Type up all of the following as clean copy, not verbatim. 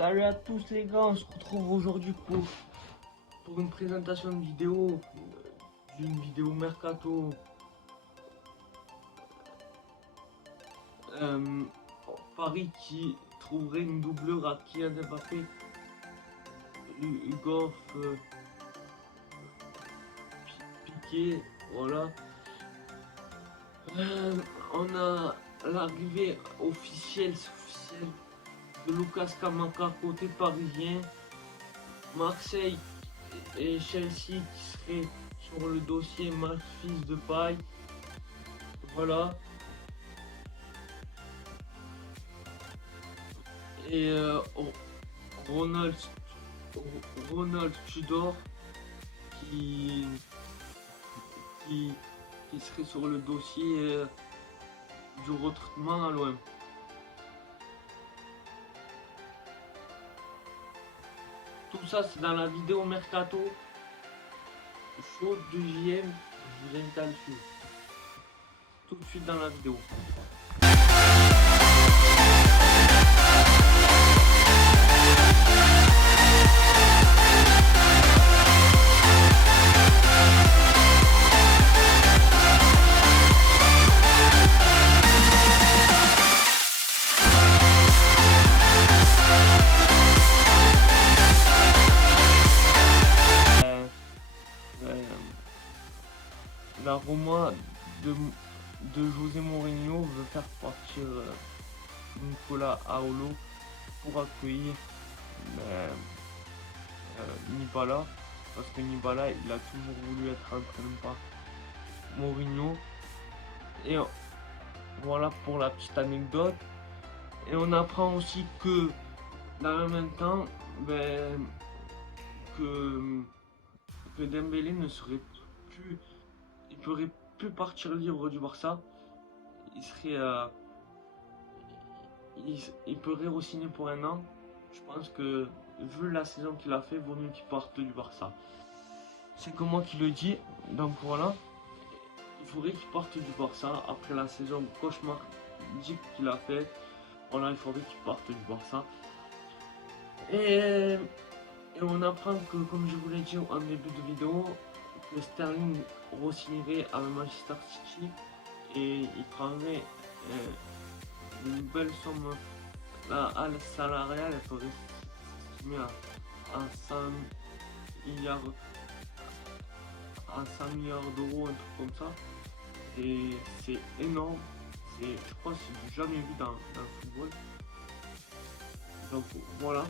Salut à tous les gars, on se retrouve aujourd'hui pour une présentation de vidéo, d'une vidéo mercato. Paris qui trouverait une doublure à Kylian Mbappé, Hugo Piqué, voilà. On a l'arrivée officielle, de Lucas Kamaka côté parisien. Marseille et Chelsea qui seraient sur le dossier Memphis Depay. Voilà. Et Ronald Tudor qui serait sur le dossier du recrutement à l'OM. Tout ça c'est dans la vidéo mercato chaud du JM, je vous invite à le suivre. Tout de suite dans la vidéo. La Roma de José Mourinho veut faire partir Nicolas Aolo pour accueillir Nibala, parce que Nibala il a toujours voulu être entraîné par Mourinho. Et voilà pour la petite anecdote. Et on apprend aussi que dans le même temps que Dembélé ne serait plus, il pourrait plus partir libre du Barça. Il serait il pourrait re-signer pour un an. Je pense que vu la saison qu'il a fait, vaut mieux qu'il parte du Barça. C'est que moi qui le dis. Donc voilà, il faudrait qu'il parte du Barça après la saison cauchemardesque qu'il a fait. Voilà, il faudrait qu'il parte du Barça. Et on apprend que, comme je vous l'ai dit en début de vidéo, que Sterling re-signerait à Manchester City et il prendrait une belle somme. La halle salariale elle pourrait s'estimer à 100 milliards d'euros, un truc comme ça. Et c'est énorme. Je crois que c'est du jamais vu dans le football. Donc voilà.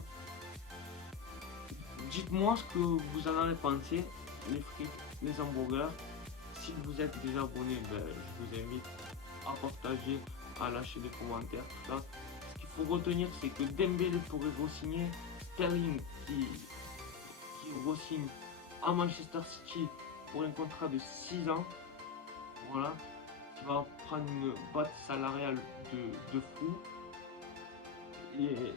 Dites-moi ce que vous en avez pensé, les frites, les hamburgers. Si vous êtes déjà abonné, je vous invite à partager, à lâcher des commentaires, tout ça. Ce qu'il faut retenir, c'est que Dembélé pourrait re-signer, Sterling qui re-signe à Manchester City pour un contrat de 6 ans. Voilà, qui va prendre une base salariale de fou. Et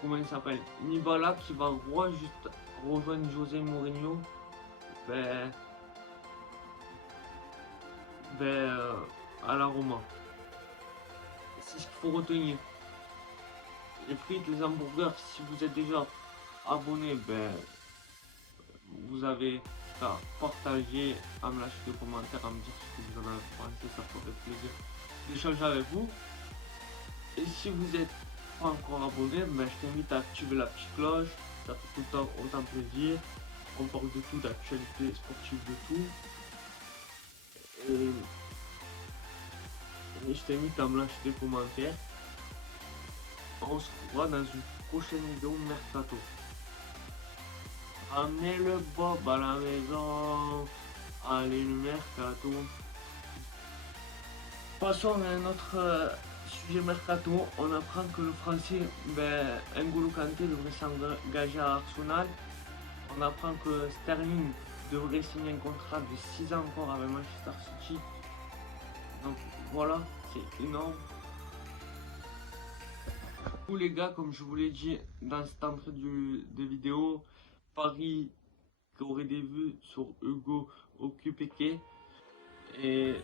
comment il s'appelle, Nibala qui va juste rejoindre José Mourinho à la Roma. C'est ce qu'il faut retenir. Les frites, les hamburgers, si vous êtes déjà abonné, vous avez qu'à partager, à me lâcher des commentaires, à me dire ce que vous en avez pensé, ça ferait plaisir d'échanger avec vous. Et si vous êtes pas encore abonné, je t'invite à activer la petite cloche, ça fait tout le temps autant plaisir. On parle de tout, d'actualité sportive, de tout. Et je t'invite à me lâcher des commentaires. On se revoit dans une prochaine vidéo mercato. Ramenez le Bob à la maison. Allez le mercato. Passons à un autre sujet mercato. On apprend que le français N'Golo Kanté devrait s'engager à Arsenal. On apprend que Sterling devrait signer un contrat de 6 ans encore avec Manchester City. Donc voilà, c'est énorme. Tous les gars, comme je vous l'ai dit dans cette entrée de vidéo, Paris qui aurait des vues sur Hugo Piqué et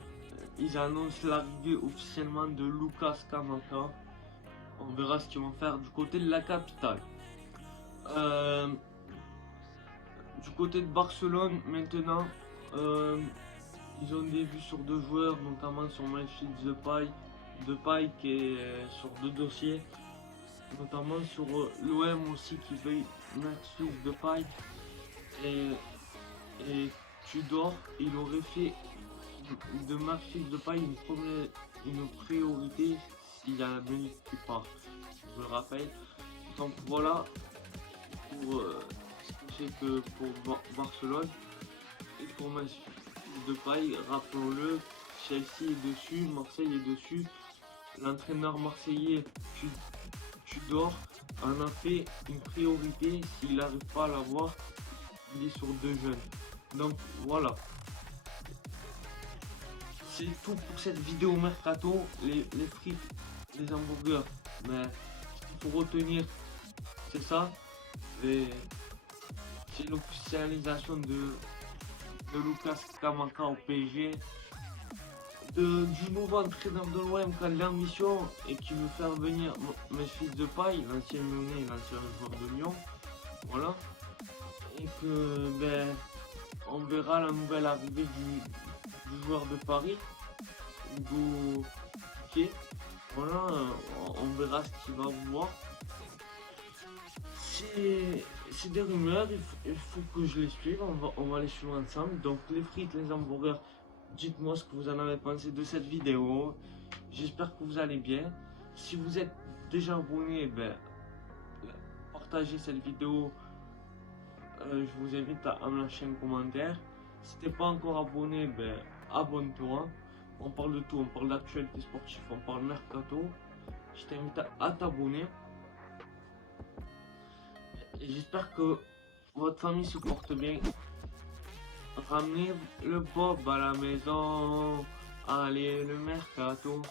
ils annoncent l'arrivée officiellement de Lucas Kamaka. On verra ce qu'ils vont faire du côté de la capitale. Du côté de Barcelone maintenant, ils ont des vues sur deux joueurs, notamment sur Memphis Depay qui est sur deux dossiers, notamment sur l'OM aussi qui veut Memphis Depay et Tudor. Il aurait fait de Memphis Depay une priorité s'il y a la Belgique qui part, je le rappelle. Donc voilà pour ce que c'est que pour Barcelone. Et pour Memphis Depay, rappelons-le, Chelsea est dessus, Marseille est dessus. L'entraîneur marseillais Tudor en a fait une priorité. S'il n'arrive pas à l'avoir, il est sur deux jeunes. Donc voilà. C'est tout pour cette vidéo mercato. Les frites, les hamburgers. Mais ce qu'il faut retenir, c'est ça. C'est l'officialisation de Lucas Kamaka au PSG. Du nouveau entraîneur de l'OM qui a l'ambition et qui veut faire venir Memphis Depay, l'ancien Lyonnais, l'ancien joueur de Lyon. Voilà. Et que on verra la nouvelle arrivée du joueur de Paris, Hugo Piqué. Voilà, on verra ce qu'il va vouloir. C'est des rumeurs, il faut que je les suive, on va les suivre ensemble. Donc les frites, les hamburgers, dites-moi ce que vous en avez pensé de cette vidéo. J'espère que vous allez bien. Si vous êtes déjà abonné, partagez cette vidéo. Je vous invite à me lâcher un commentaire. Si t'es pas encore abonné, abonne-toi. On parle de tout, on parle d'actualité sportive, on parle mercato. Je t'invite à t'abonner. Et j'espère que votre famille se porte bien. Ramenez le Bob à la maison. Allez, le mercato.